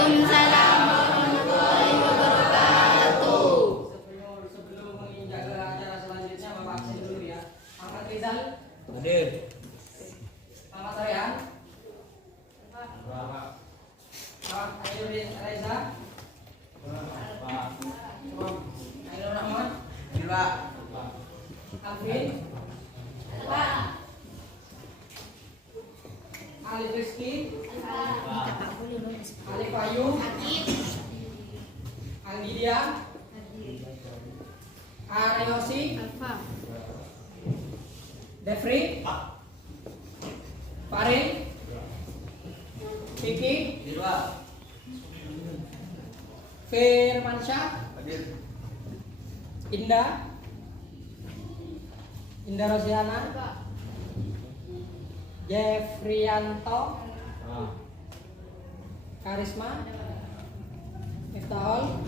Waalaikumsalam warahmatullahi wabarakatuh. Sebelum menginjak ke acara selanjutnya, Bapak absen dulu ya. Ahmad Rizal. Hadir. Ahmad Rayhan. Pak Ayudin Reza. Ainur Rahman. Alvin. Alif Rizky. Alif Ayu. Anggidia. Aryosi. Devri. Farin. Vicky. Firmansyah. Indah. Indah Rosiana. Jeffrianto. Karisma. Miftahul.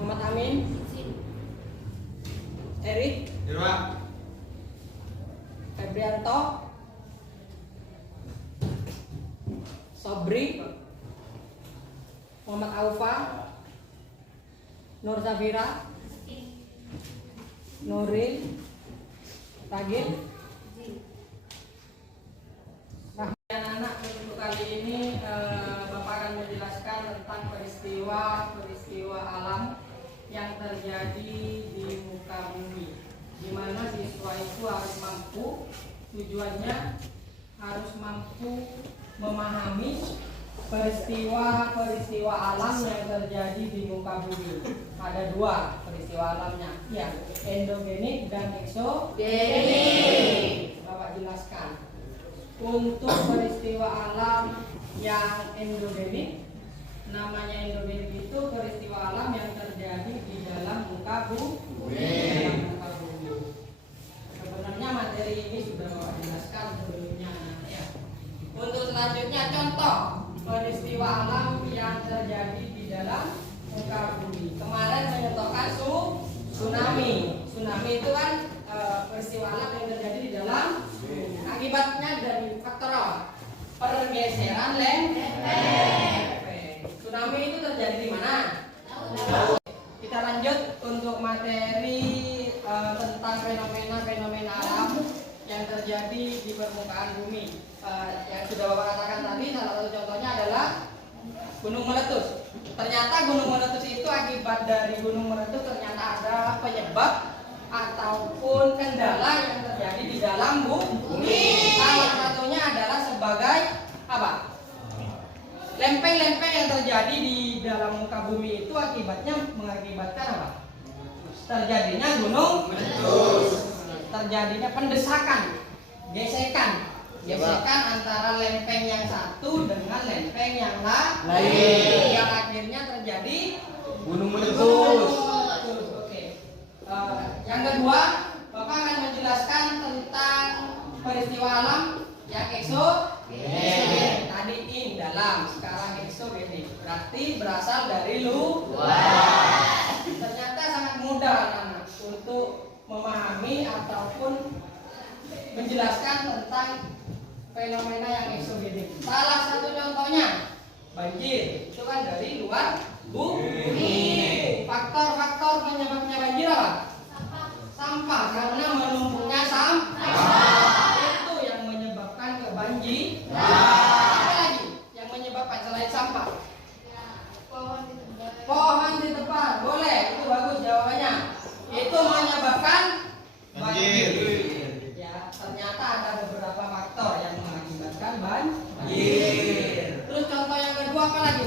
Muhammad Amin. Erik. Febrianto. Sobri. Muhammad Aufa. Nur Safira. Nuril. Ragil. Anak-anak, untuk kali ini Bapak akan menjelaskan tentang peristiwa alam yang terjadi di muka bumi, di mana siswa itu harus mampu, tujuannya harus mampu memahami peristiwa alam yang terjadi di muka bumi. Ada dua peristiwa alamnya, ya, endogenik dan eksogenik. Bapak jelaskan. Untuk peristiwa alam yang endogenik, namanya endogenik itu peristiwa alam yang terjadi di dalam muka bumi. Sebenarnya materi ini sudah Bapak jelaskan sebelumnya, ya. Untuk selanjutnya contoh peristiwa alam yang terjadi di dalam muka bumi. Kemarin menyontohkan tsunami. Tsunami itu kan peristiwa alam yang terjadi di dalam bumi. Akibatnya dari faktor apa? Pergeseran lempeng. Tsunami itu terjadi di mana? Kita lanjut untuk materi tentang fenomena alam yang terjadi di permukaan bumi. Yang sudah Bapak katakan tadi, salah satu contohnya adalah gunung meletus. Ternyata gunung meletus itu akibat dari gunung meletus ternyata ada penyebab ataupun kendala yang terjadi di dalam bumi. Salah satunya adalah sebagai apa? Lempeng-lempeng yang terjadi di dalam muka bumi itu mengakibatkan apa? Terjadinya gunung meletus. Terjadinya pendesakan, gesekan antara lempeng yang satu dengan lempeng yang lain. Yang akhirnya terjadi Gunung meletus. Yang kedua, Bapak akan menjelaskan tentang peristiwa alam yang eksogenik. Tadi in dalam, sekarang eksogenik. Berarti berasal dari luar. Ternyata sangat mudah anak-anak untuk memahami ataupun menjelaskan tentang fenomena yang eksogenik. Salah satu contohnya banjir, itu kan dari luar bumi. Faktor penyebabnya banjir apa? Sampah, karena menumpuknya sampah itu yang menyebabkan kebanjiran. Apa lagi yang menyebabkan selain sampah? Pohon ditebang, boleh, itu bagus jawabannya. Itu menyebabkan banjir. Ya, ternyata ada beberapa faktor yang mengakibatkan banjir. Terus contoh yang kedua apa lagi?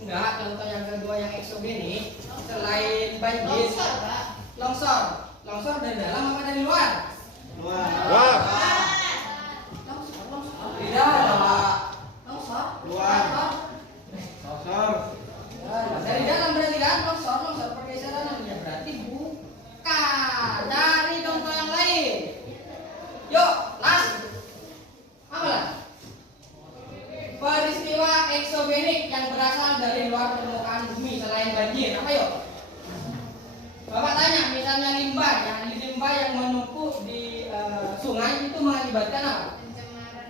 Enggak, contoh yang kedua yang eksogenik selain banjir, longsor dari dalam apa dari luar? Luar. Tidak ada Pak. Luar. Dari dalam berarti kan longsor pergeseran namanya, berarti bukan. Dari contoh yang lain. Yuk, apa lah? Peristiwa eksogenik yang berasal dari luar permukaan bumi selain banjir, apa yuk? Bapak tanya, misalnya limbah yang menumpuk di sungai itu mengakibatkan apa?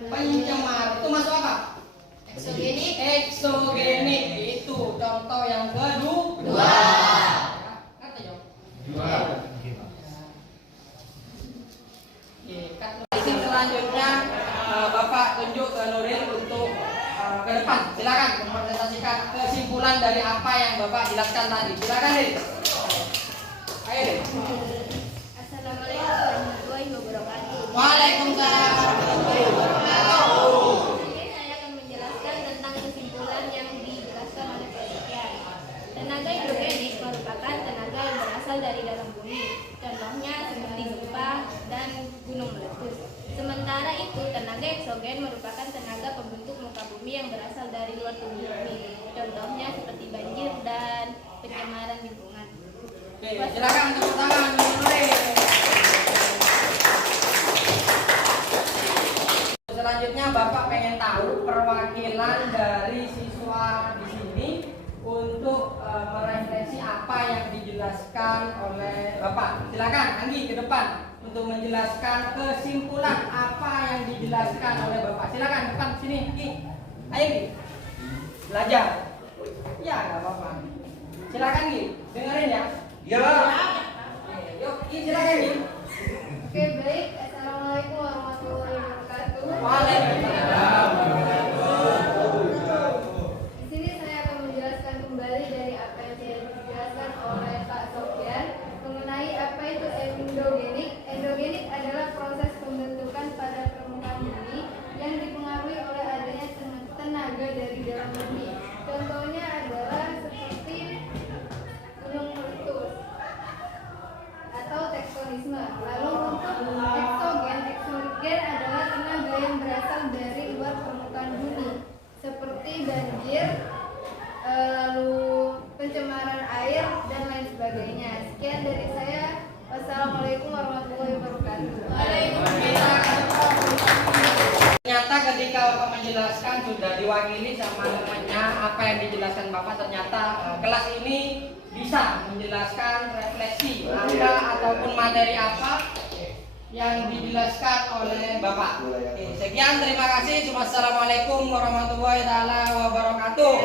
Pencemar. Itu masuk apa? Eksogenik. Eksogenik itu contoh yang kedua. Kata ya. Oke, selanjutnya Bapak tunjuk ke Nuril untuk ke depan. Silakan mempresentasikan kesimpulan dari apa yang Bapak jelaskan tadi. Silakan, Nuril. Ayo, Nuril. Assalamualaikum warahmatullahi wabarakatuh. Waalaikumsalam warahmatullahi wabarakatuh. Ini saya akan menjelaskan tentang kesimpulan yang dijelaskan oleh Pak Sofian. Tenaga hidrogenik merupakan tenaga yang berasal dari dalam bumi. Contohnya seperti gempa dan gunung meletus. Sementara itu, tenaga eksogen merupakan tenaga pembentuk muka bumi yang berasal dari luar tubuh bumi. Contohnya seperti banjir dan pencemaran lingkungan. Oke, silakan tepuk tangan Nuril. Selanjutnya Bapak pengen tahu perwakilan dari siswa di sini untuk merefleksi apa yang dijelaskan oleh Bapak. Silakan Anggi ke depan untuk menjelaskan kesimpulan apa yang dijelaskan oleh Bapak. Silakan depan sini, Ki. Ayo Ki. Belajar. Ya, nggak apa-apa. Silakan Ki, dengerin ya. Ya. Yuk, Ki, silakan Ki. Oke, baik. Assalamualaikum warahmatullahi wabarakatuh. Waalaikumsalam. Di sini saya akan menjelaskan kembali dari apa yang sudah dijelaskan oleh Pak Sofian mengenai apa itu endogenik. Endogenik adalah proses pembentukan pada permukaan bumi yang dipengaruhi oleh adanya tenaga dari dalam bumi. Contohnya adalah seperti gunung meletus atau tektonisme. Lalu untuk eksogen adalah tenaga yang berasal dari luar permukaan bumi, seperti banjir, lalu pencemaran air dan lain sebagainya. Sekian dari saya. Wassalamualaikum warahmatullahi wabarakatuh. Ternyata ketika Bapak menjelaskan sudah diwakili sama temannya apa yang dijelaskan Bapak, ternyata kelas ini bisa menjelaskan refleksi apa ataupun materi apa yang dijelaskan oleh Bapak. Oke, sekian, terima kasih. Wassalamualaikum warahmatullahi wabarakatuh.